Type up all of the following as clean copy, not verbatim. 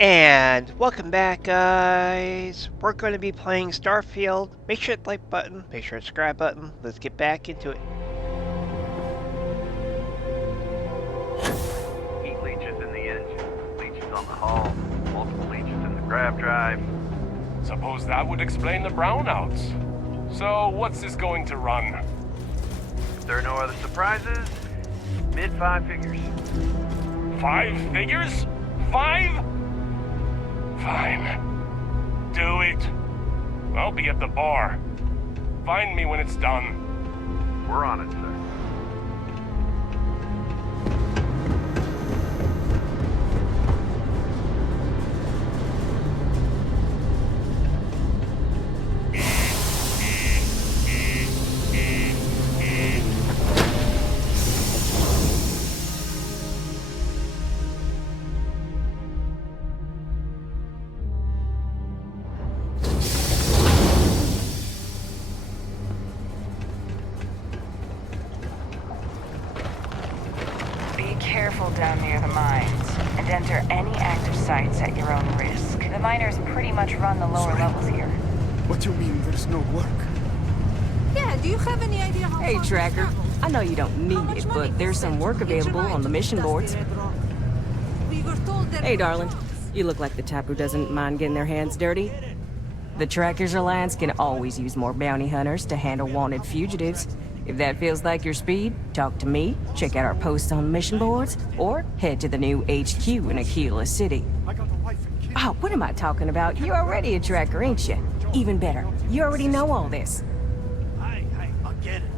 And welcome back, guys. We're going to be playing Starfield. Make sure to hit the like button, make sure to subscribe button. Let's get back into it. Heat leeches in the engine, leeches on the hull, multiple leeches in the grav drive. Suppose that would explain the brownouts. So, what's this going to run? If there are no other surprises, mid 5 figures. 5 figures? 5? Fine. Do it. I'll be at the bar. Find me when it's done. We're on it, sir. Careful down near the mines, and enter any active sites at your own risk. The miners pretty much run the lower levels here. What do you mean there's no work? Yeah, do you have any idea how Hey, far this Tracker. travels? I know you don't How need much it, money but there's was some sent work to get available your on the right mission to boards. dust the red rock? We were told there Hey, were darling. jobs. You look like the type who doesn't mind getting their hands dirty. The Trackers Alliance can always use more bounty hunters to handle wanted fugitives. If that feels like your speed, talk to me, check out our posts on the mission boards, or head to the new HQ in Aquila City. I got a wife and kids. Oh, what am I talking about? You're already a Tracker, ain't you? Even better, you already know all this. Hey, I get it.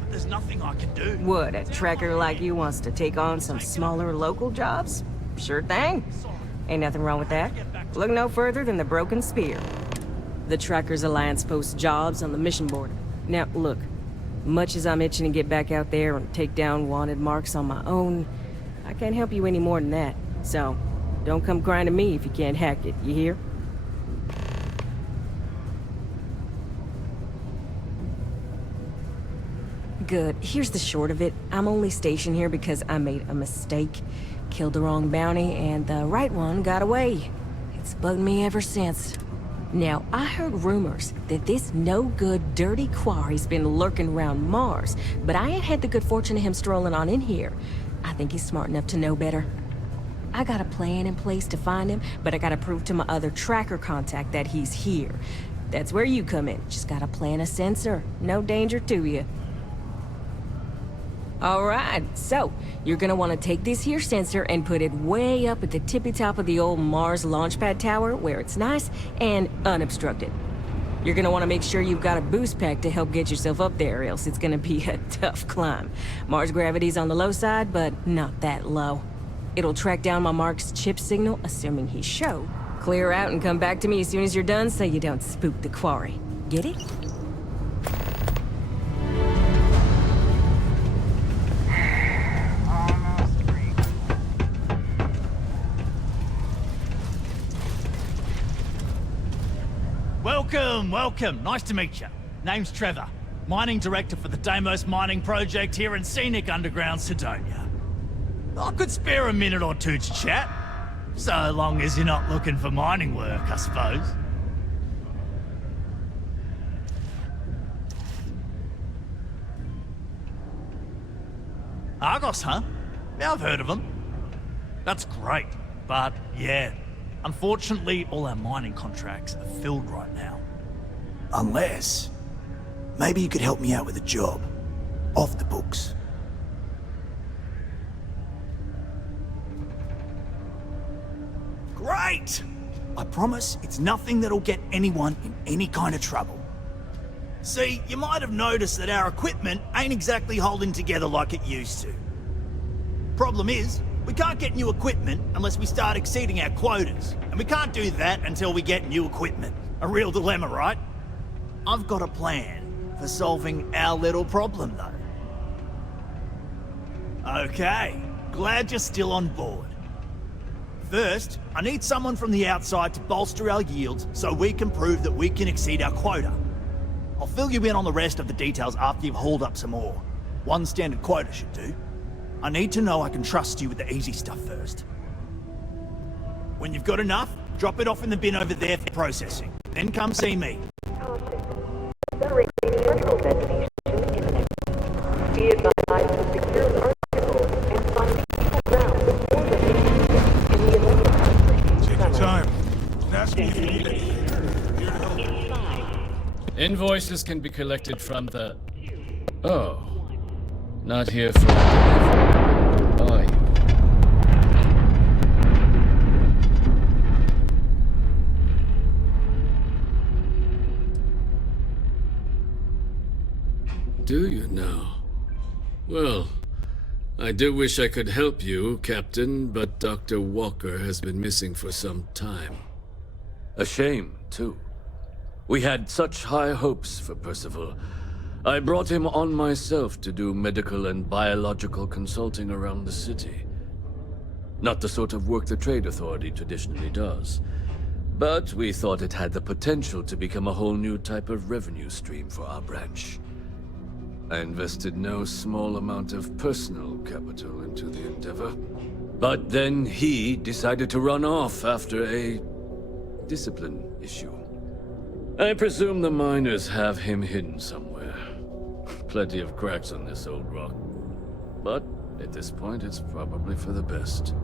But there's nothing I can do. What, a Tracker like you wants to take on some smaller local jobs? Sure thing. Ain't nothing wrong with that. Look no further than the Broken Spear. The Trackers Alliance posts jobs on the mission board. Now, look. Much as I'm itching to get back out there and take down wanted marks on my own, I can't help you any more than that. So, don't come crying to me if you can't hack it, you hear? Good. Here's the short of it. I'm only stationed here because I made a mistake. Killed the wrong bounty, and the right one got away. It's bugged me ever since. Now, I heard rumors that this no-good, dirty quarry's been lurking around Mars, but I ain't had the good fortune of him strolling on in here. I think he's smart enough to know better. I got a plan in place to find him, but I gotta prove to my other tracker contact that he's here. That's where you come in. Just gotta plant a sensor. No danger to you. Alright, so, you're gonna want to take this here sensor and put it way up at the tippy top of the old Mars launchpad tower where it's nice and unobstructed. You're gonna want to make sure you've got a boost pack to help get yourself up there, or else it's gonna be a tough climb. Mars gravity's on the low side, but not that low. It'll track down my Mark's chip signal, assuming he showed. Clear out and come back to me as soon as you're done so you don't spook the quarry. Get it? Welcome. Nice to meet you. Name's Trevor, mining director for the Deimos mining project here in scenic underground Sidonia. I could spare a minute or two to chat, so long as you're not looking for mining work, I suppose. Argos, huh? Yeah, I've heard of them. That's great, but yeah, unfortunately, all our mining contracts are filled right now. Unless, maybe you could help me out with a job. Off the books. Great! I promise it's nothing that'll get anyone in any kind of trouble. See, you might have noticed that our equipment ain't exactly holding together like it used to. Problem is, we can't get new equipment unless we start exceeding our quotas. And we can't do that until we get new equipment. A real dilemma, right? I've got a plan for solving our little problem, though. Okay, glad you're still on board. First, I need someone from the outside to bolster our yields so we can prove that we can exceed our quota. I'll fill you in on the rest of the details after you've hauled up some more. One standard quota should do. I need to know I can trust you with the easy stuff first. When you've got enough, drop it off in the bin over there for processing. Then come see me. Take your time. Just ask me if you need anything. Here to help. Invoices can be collected from the... Oh. Not here for delivery, are you? Do you now? Well, I do wish I could help you, Captain, but Dr. Walker has been missing for some time. A shame, too. We had such high hopes for Percival. I brought him on myself to do medical and biological consulting around the city. Not the sort of work the Trade Authority traditionally does. But we thought it had the potential to become a whole new type of revenue stream for our branch. I invested no small amount of personal capital into the endeavor. But then he decided to run off after a discipline issue. I presume the miners have him hidden somewhere. Plenty of cracks on this old rock. But at this point, it's probably for the best.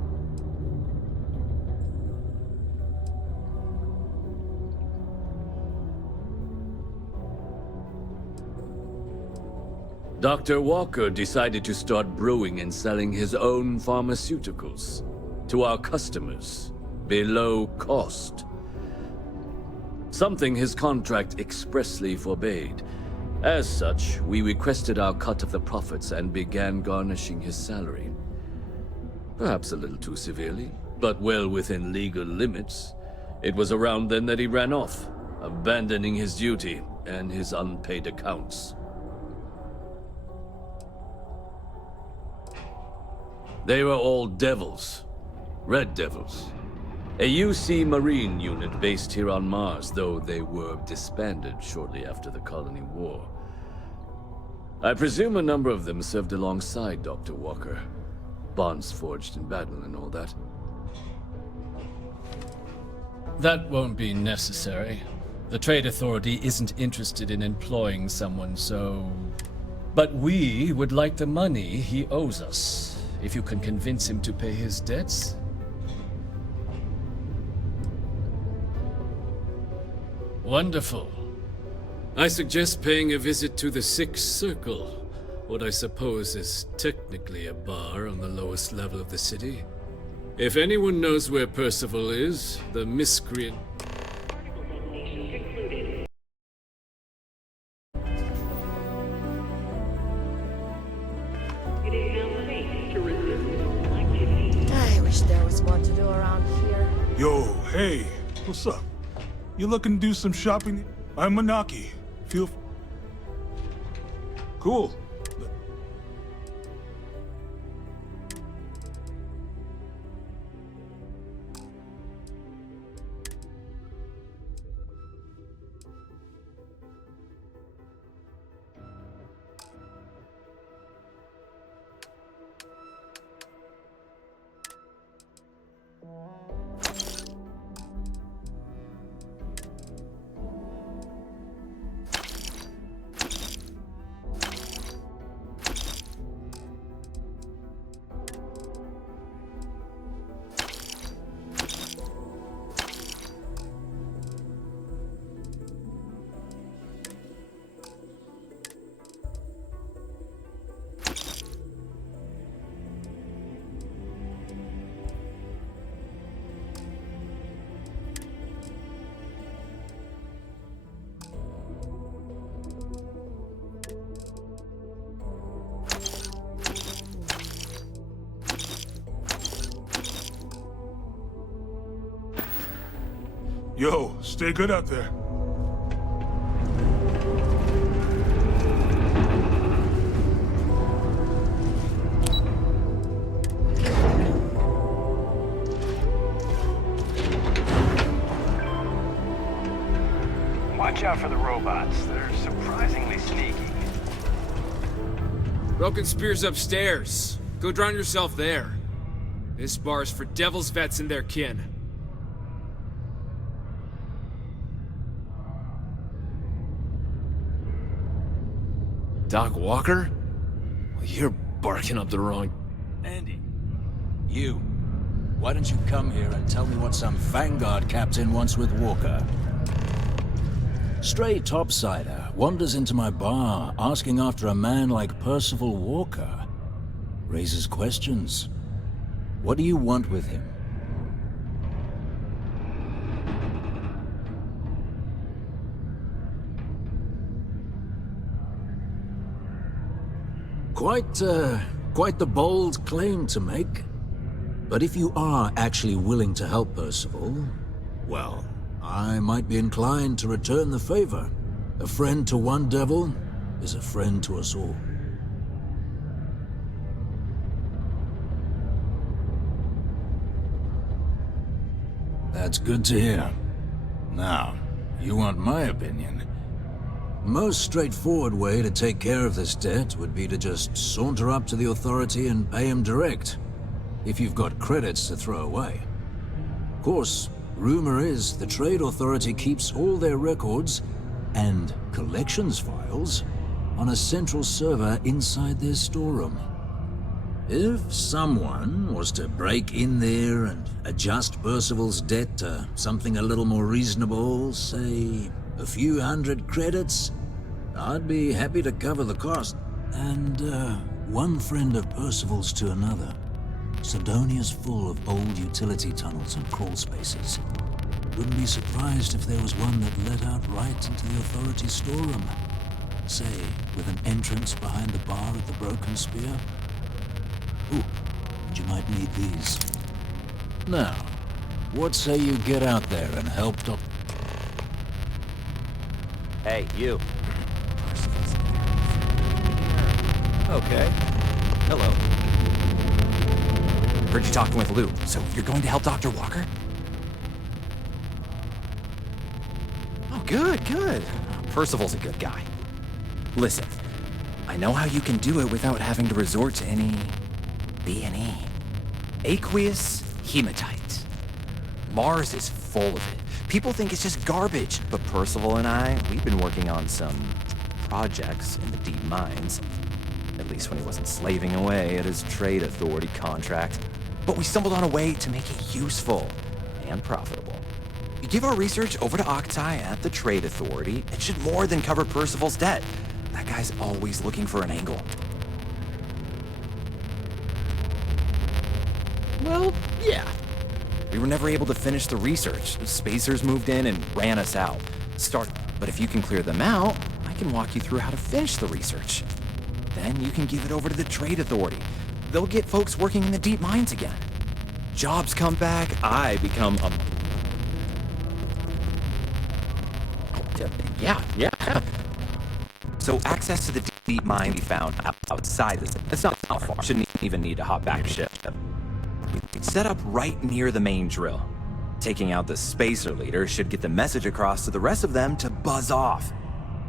Dr. Walker decided to start brewing and selling his own pharmaceuticals to our customers below cost. Something his contract expressly forbade. As such, we requested our cut of the profits and began garnishing his salary. Perhaps a little too severely, but well within legal limits. It was around then that he ran off, abandoning his duty and his unpaid accounts. They were all devils. Red Devils. A UC Marine unit based here on Mars, though they were disbanded shortly after the Colony War. I presume a number of them served alongside Dr. Walker. Bonds forged in battle and all that. That won't be necessary. The Trade Authority isn't interested in employing someone so... But we would like the money he owes us, if you can convince him to pay his debts. Wonderful. I suggest paying a visit to the Sixth Circle, what I suppose is technically a bar on the lowest level of the city. If anyone knows where Percival is, the miscreant... I wish there was more to do around here. Yo, hey, what's up? You looking to do some shopping? I'm Manaki. Feel... Cool. Yo, stay good out there. Watch out for the robots. They're surprisingly sneaky. Broken Spear's upstairs. Go drown yourself there. This bar's for Devil's vets and their kin. Doc Walker? Well, you're barking up the wrong... Andy, you. Why don't you come here and tell me what some Vanguard captain wants with Walker? Stray topsider wanders into my bar asking after a man like Percival Walker. Raises questions. What do you want with him? Quite the bold claim to make. But if you are actually willing to help Percival, well, I might be inclined to return the favor. A friend to one devil is a friend to us all. That's good to hear. Now, you want my opinion? Most straightforward way to take care of this debt would be to just saunter up to the authority and pay him direct, if you've got credits to throw away. Of course, rumor is the Trade Authority keeps all their records and collections files on a central server inside their storeroom. If someone was to break in there and adjust Percival's debt to something a little more reasonable, say a few hundred credits, I'd be happy to cover the cost. And one friend of Percival's to another. Sidonia's full of old utility tunnels and crawl spaces. Wouldn't be surprised if there was one that led out right into the authority's storeroom. Say, with an entrance behind the bar at the Broken Spear. Ooh, and you might need these. Now, what say you get out there and help Hey, you. Okay. Hello. Heard you talking with Lou, so you're going to help Dr. Walker? Oh, good, good. Percival's a good guy. Listen, I know how you can do it without having to resort to any B&E. Aqueous hematite. Mars is full of it. People think it's just garbage, but Percival and I, we've been working on some projects in the deep mines. At least when he wasn't slaving away at his Trade Authority contract. But we stumbled on a way to make it useful and profitable. You give our research over to Octai at the Trade Authority, it should more than cover Percival's debt. That guy's always looking for an angle. Well, yeah. We were never able to finish the research. The spacers moved in and ran us out. But if you can clear them out, I can walk you through how to finish the research. Then you can give it over to the Trade Authority. They'll get folks working in the deep mines again. Jobs come back, I become a... Yeah. So access to the deep mine we found outside this. It's not far. Shouldn't even need to hop back ship. Set up right near the main drill. Taking out the spacer leader should get the message across to the rest of them to buzz off.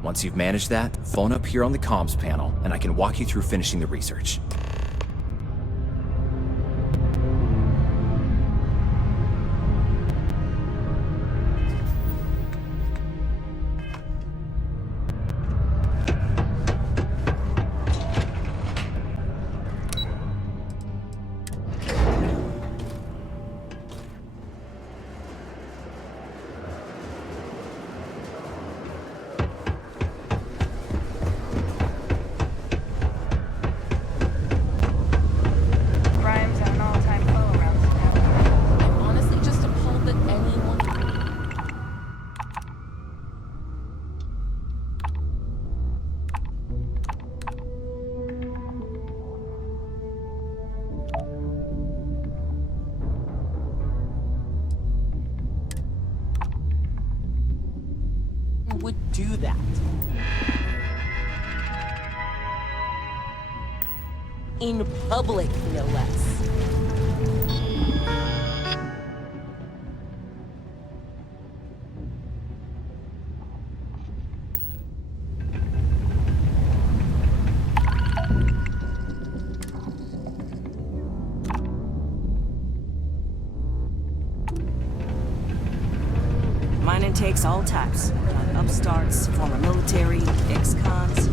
Once you've managed that, phone up here on the comms panel, and I can walk you through finishing the research. Would do that. In public, no less. Mining takes all types. Upstarts, former military, ex-cons.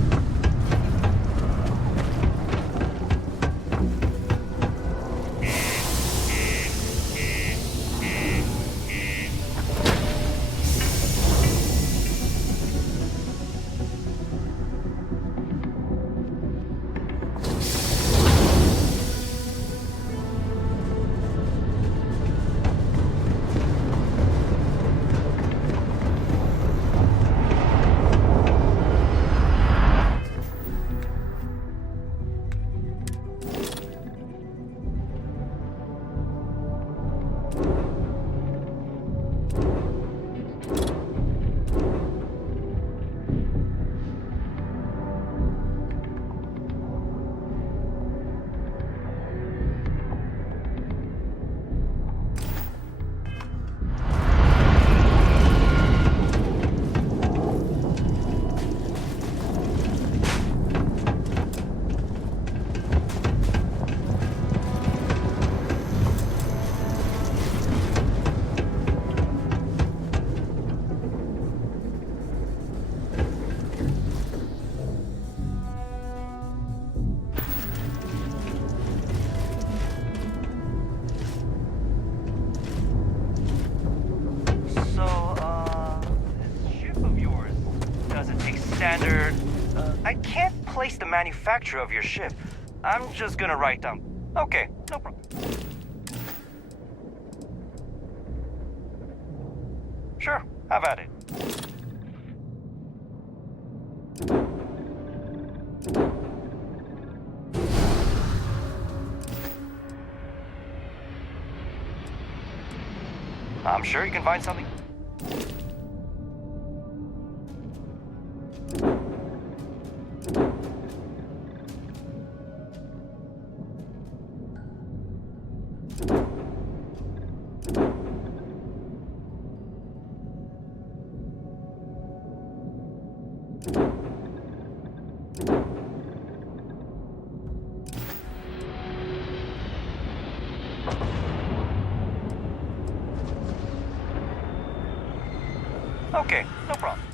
Commander, I can't place the manufacturer of your ship. I'm just gonna write down. Okay, no problem. Sure, have at it. I'm sure you can find something. Okay, no problem.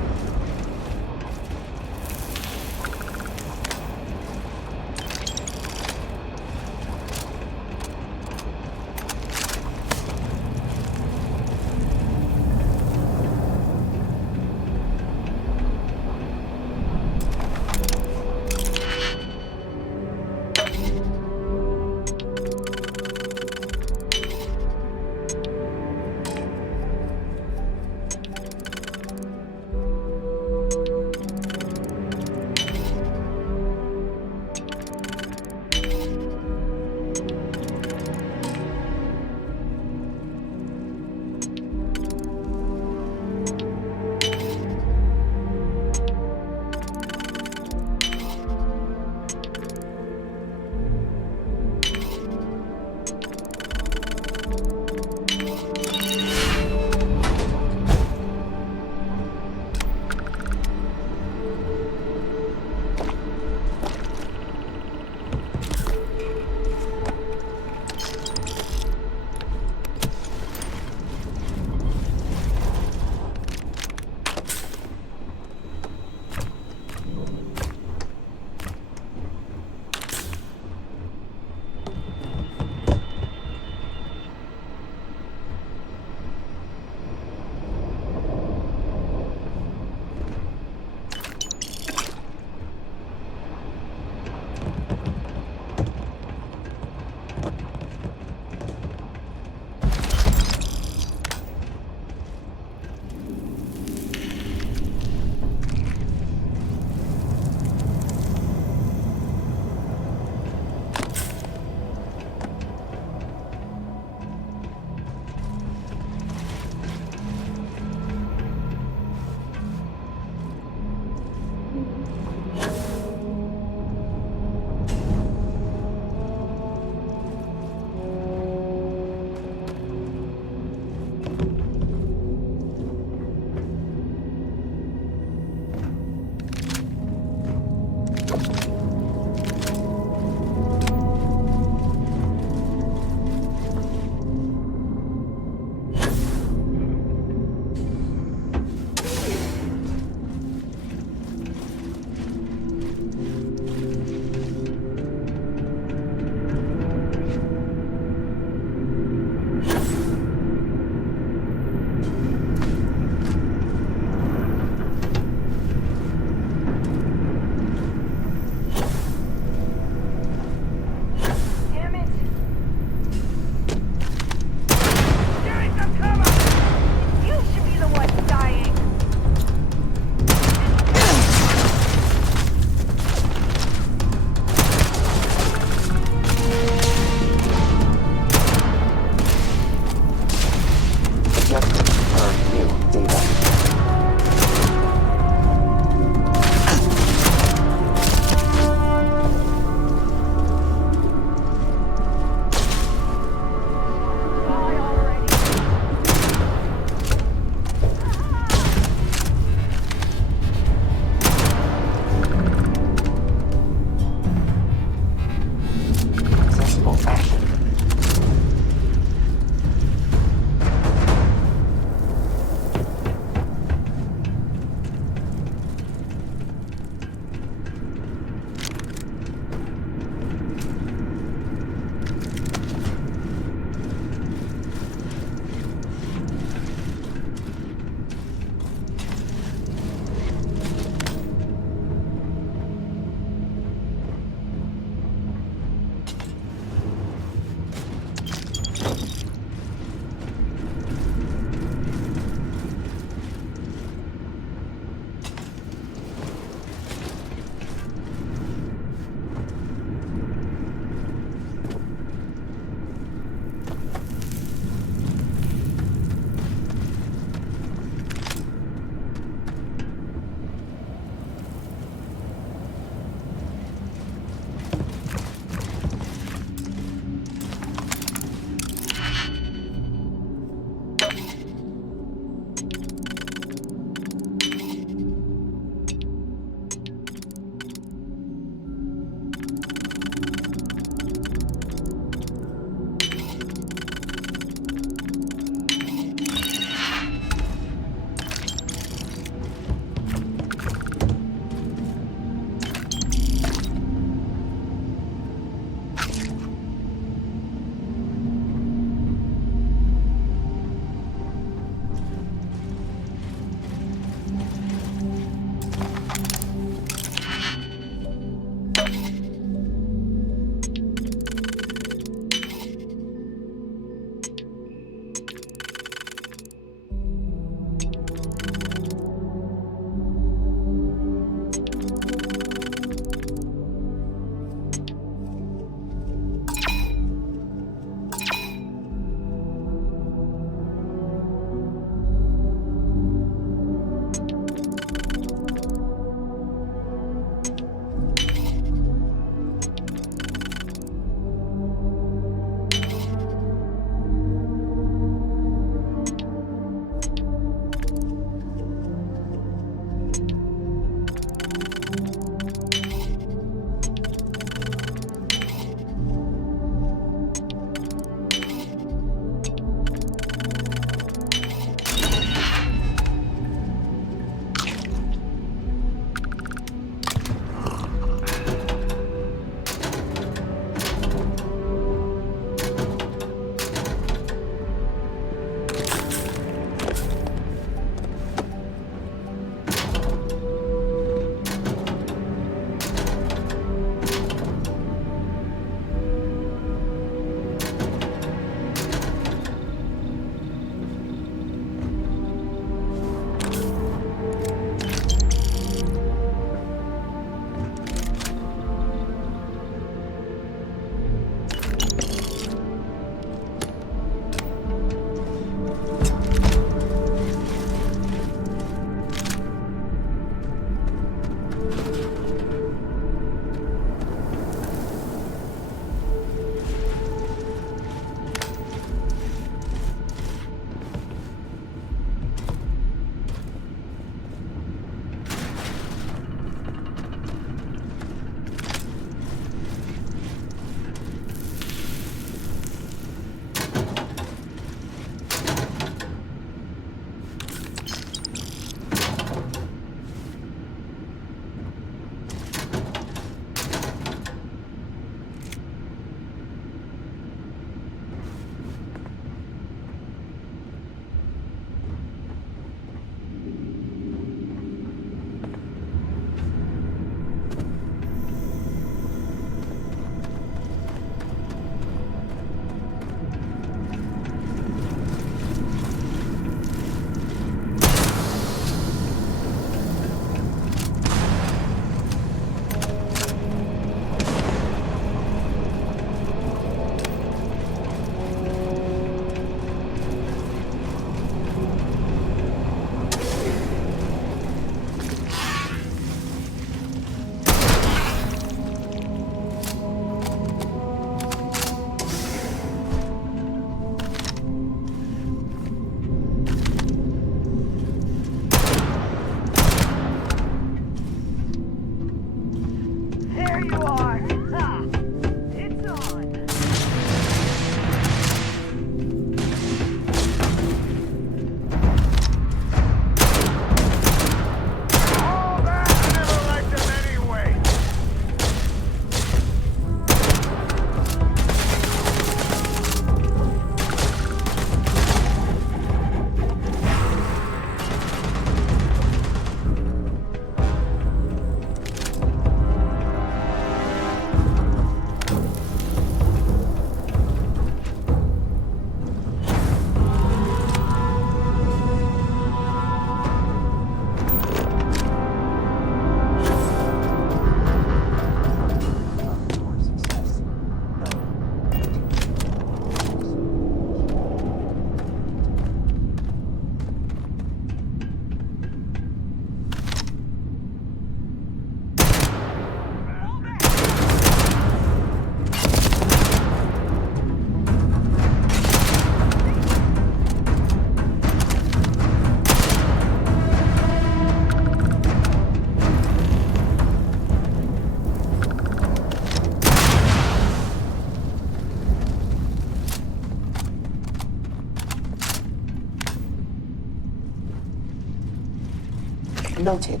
Noted.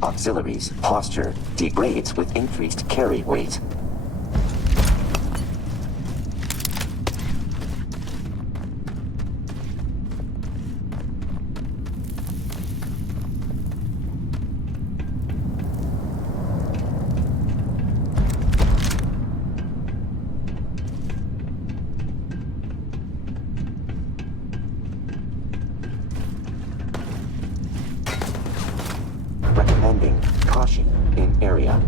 Auxiliaries posture degrades with increased carry weight. Recommending caution in area.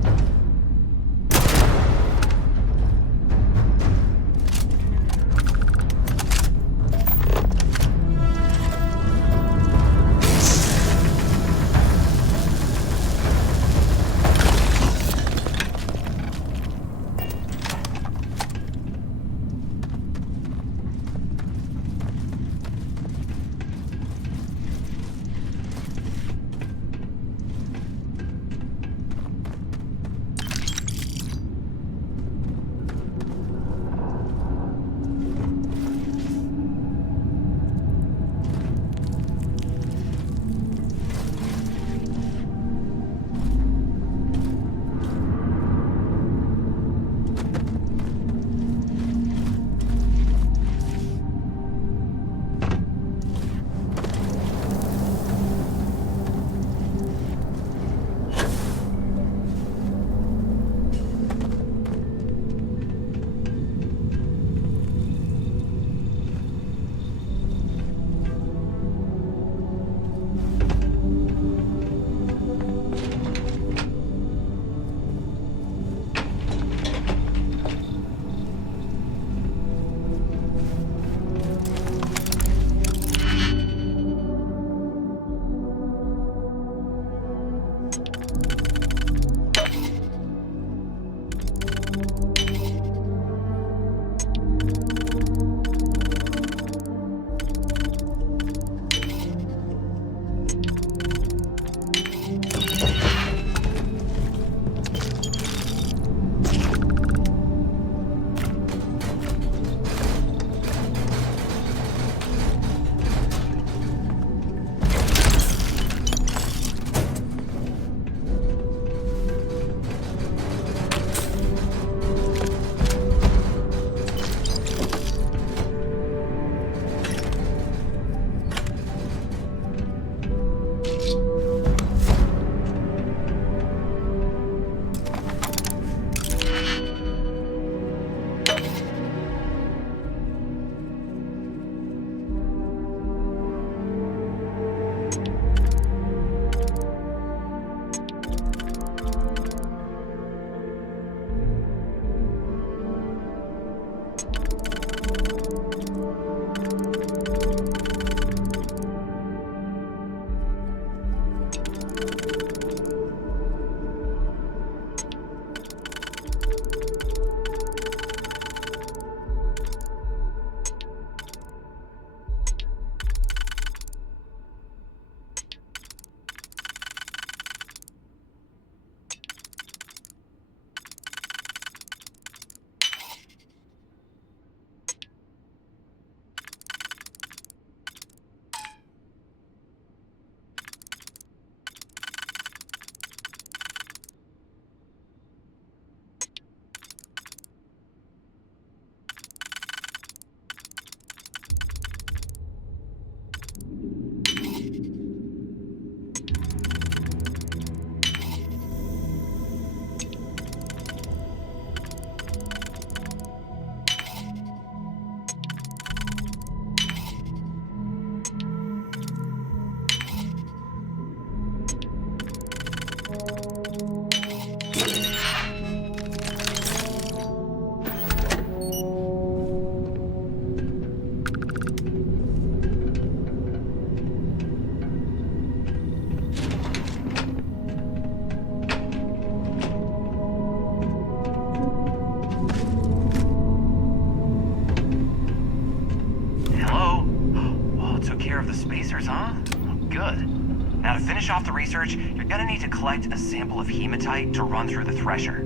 Off the research, you're gonna need to collect a sample of hematite to run through the thresher.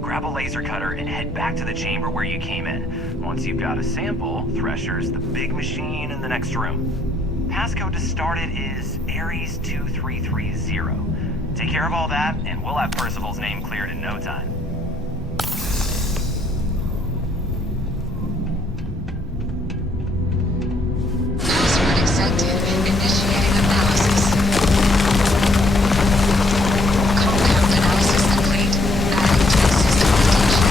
Grab a laser cutter and head back to the chamber where you came in. Once you've got a sample, thresher's the big machine in the next room. Passcode to start it is Ares 2330. Take care of all that, and we'll have Percival's name cleared in no time. Password accepted. Initiating analysis. Compound analysis complete. Adding to system rotation.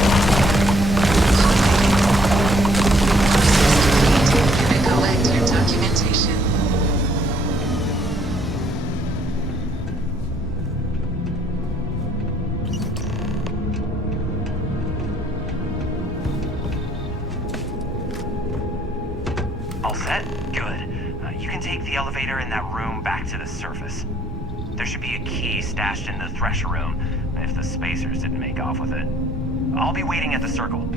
Complete. Collector documentation. All set? Good. You can take the elevator in that room back to the surface. There should be a key stashed in the thresher room, if the spacers didn't make off with it. I'll be waiting at the circle.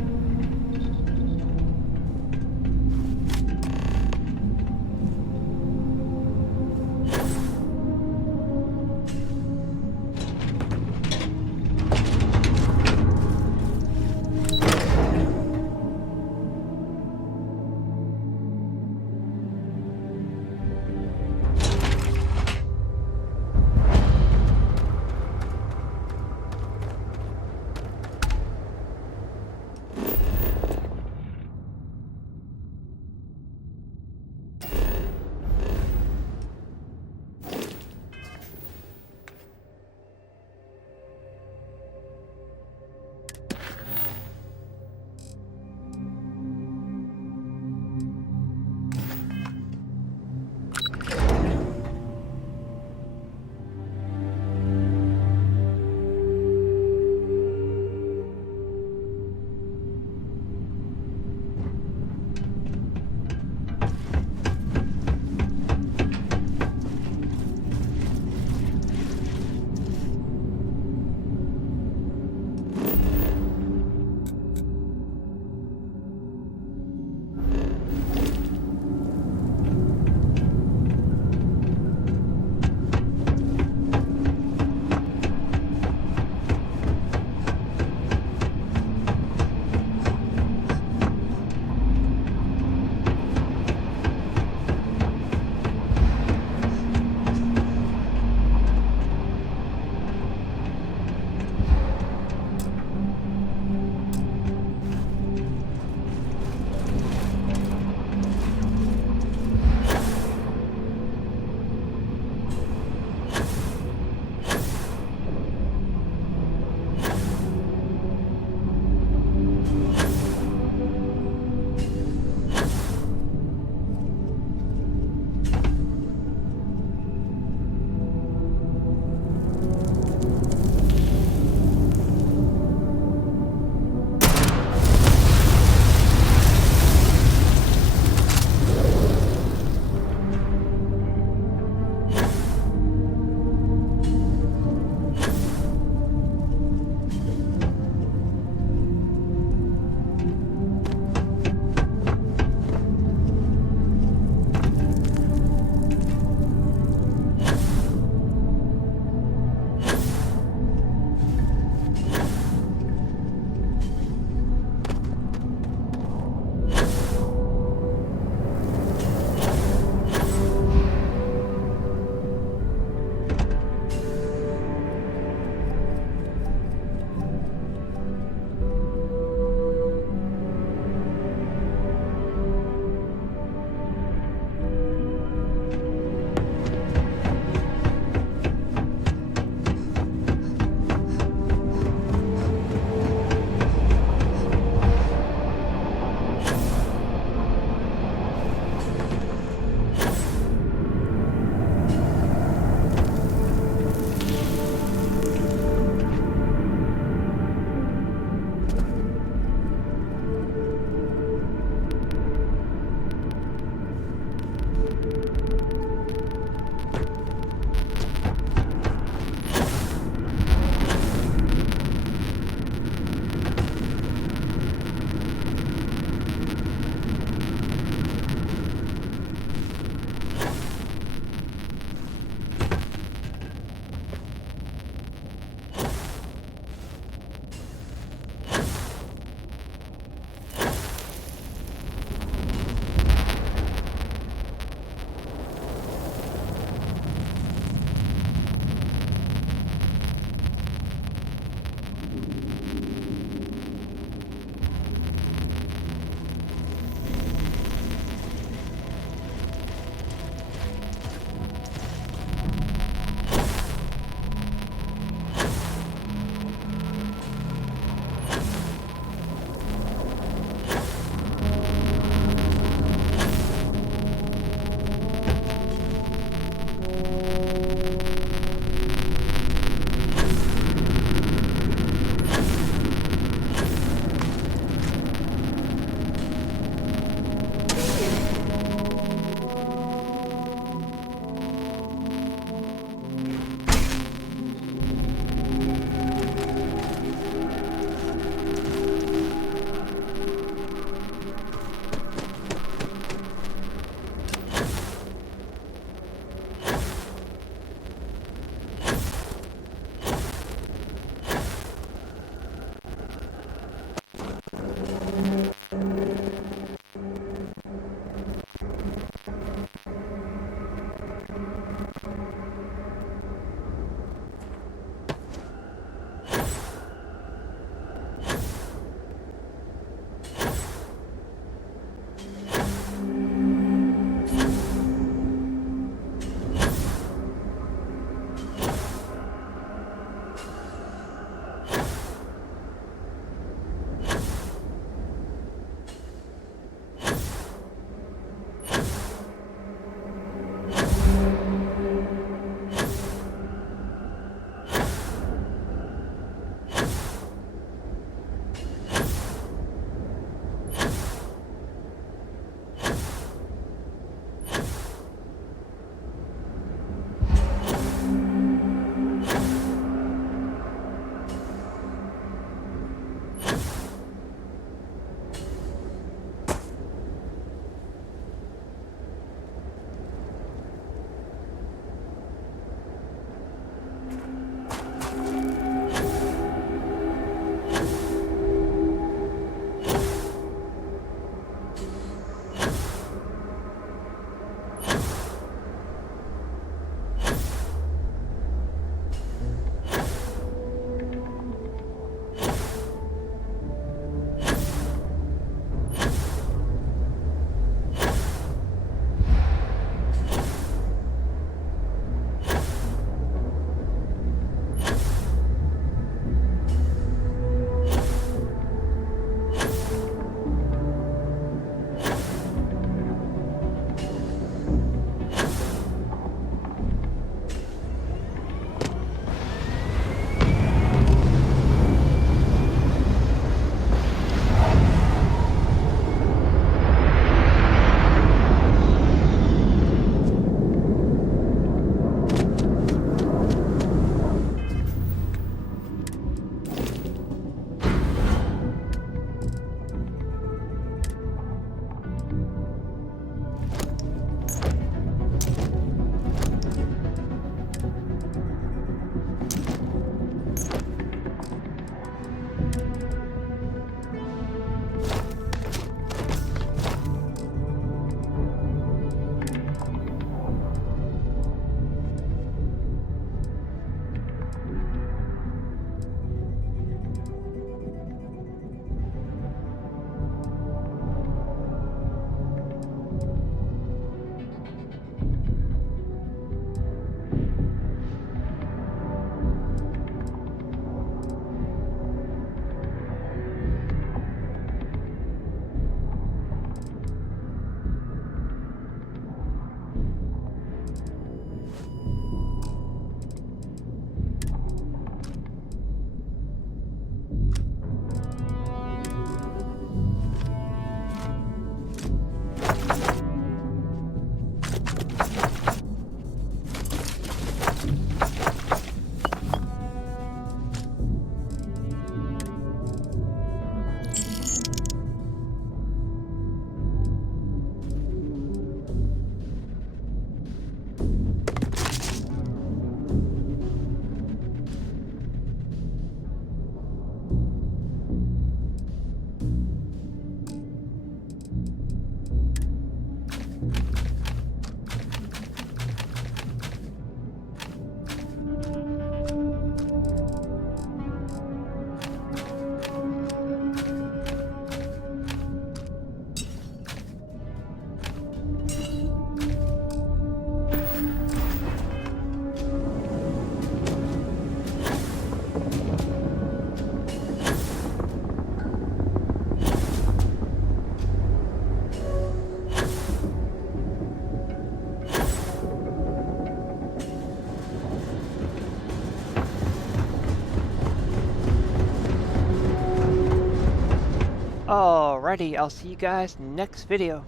Alrighty, I'll see you guys next video.